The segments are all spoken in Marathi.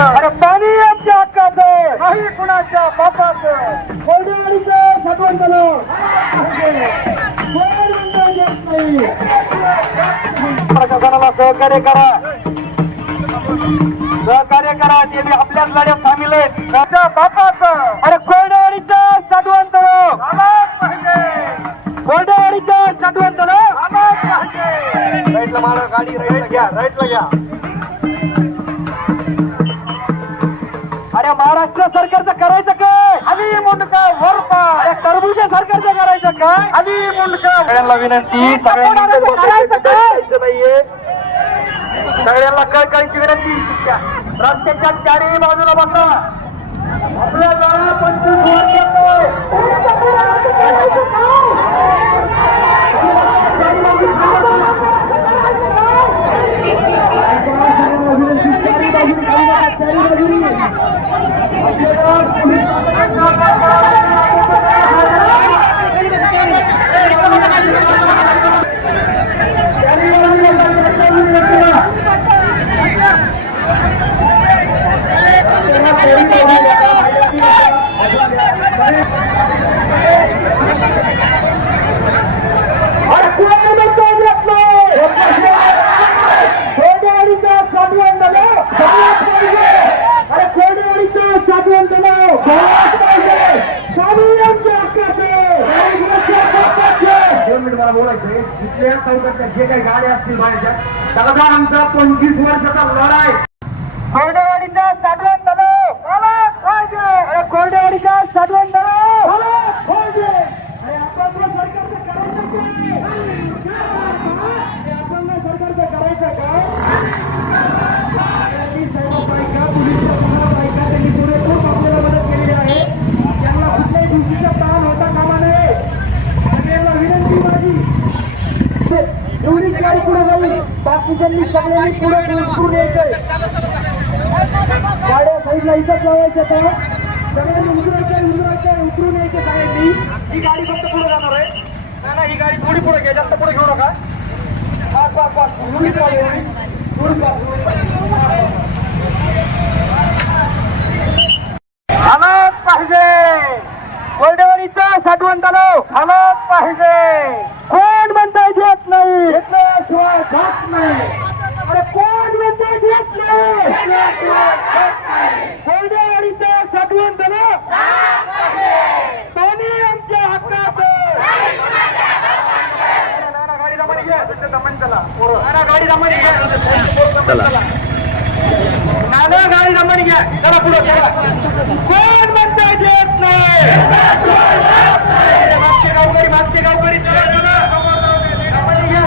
अरे पाणी आमच्या हक्काचं नाही कुणाच्या बापाचं कोरडेवाडीचं साठवण झालं प्रशासनाला सहकार्य करा. सहकार्य करा. ते बी आपल्याच लढ्यात सामील त्याच्या बापाचं. अरे कोरडेवाडीचं साठवण झालं कोरडेवाडीचं साठवण झालं राईटला मारा गाडी राईटला घ्या राईटला घ्या. महाराष्ट्र सरकारचं करायचं काय? आधी मुंडका वरपा टरबूजा सरकारचं करायचं काय? आधी मुंडका सगळ्यांना विनंती सगळ्यांनी नाहीये. सगळ्यांना कळकळीची विनंती. रस्त्याच्या चारही बाजूला बसा. आपल्याला पंचवीस अरे कुणाला म्हणतो येत नाही कोरडेवाडीचं साठवण झालं सगळ्यात पाहिजे अरे कोरडेवाडीचं साठवण झालं सगळ्यात पाहिजे स्वामी आमच्या हक्काचं दोन मिनिट मला बोलायचंय दुसऱ्या चौकातल्या जे काही गाड्या असतील बाहेरच्या त्याला आमचा पंचवीस वर्षाचा लढाई कोरडेवाडीचं पाहिजे अरे कोरडेवाडीचं साठवण झालं! झालं पाहिजे अरे आपण सरकारचं करायचं काय आपण सरकारचं करायचं काय त्यांनी सर्व बायका पोलीस बायका त्यांनी पुरेपूर आपल्याला मदत केलेली आहे. त्यांना कुठल्याही गोष्टीचा ताण होता कामा नये. सगळ्यांना विनंती माझी. एवढीच गाडी पुढे जाईल बाकीच्यांनी सगळ्यांनी पुढे उतरून यायचंय. गाड्या साईडला इथंच लावायच्या त्या सगळ्यांनी उतरायचं उतरायचं उतरून यायचं सगळ्यांनी ही गाडी फक्त पुढे जाणार आहे. नाही नाही, ही गाडी थोडी पुढे घ्या जास्त पुढे घेऊ नका. पाच पाच पाच गाडी. आलाच पाहिजे. कोरडेवाडीचं साठवण तलाव आलाच पाहिजे. कोण म्हणता येत नाही? जात नाही अरे म्हणता येत नाही. कोरडेवाडीचं गाडी घ्या चला गाडी दमानी घ्या चला गाडी घ्या पुढे चला कोण म्हणता येत नाही मागचे गावकरी मागचे गावकरी चला, चला. दमानी घ्या.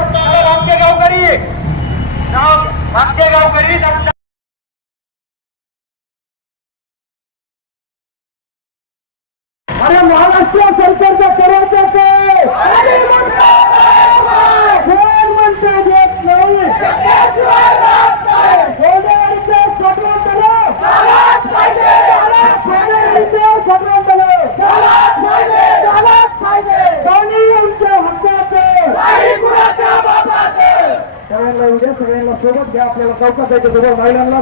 गावकरी गाव- गावकरी जरा- अरे महाराष्ट्र सरकारचा करायचं काय कोण म्हणता येत नाही गोदावरीचं सगळं झालं. गोदावरीचं सगळं झालं. पाणी आमच्या हक्काचं. सगळ्यांना उद्या सगळ्यांना सोबत घ्या आपल्याला चौकात जायचं बरोबर महिलांना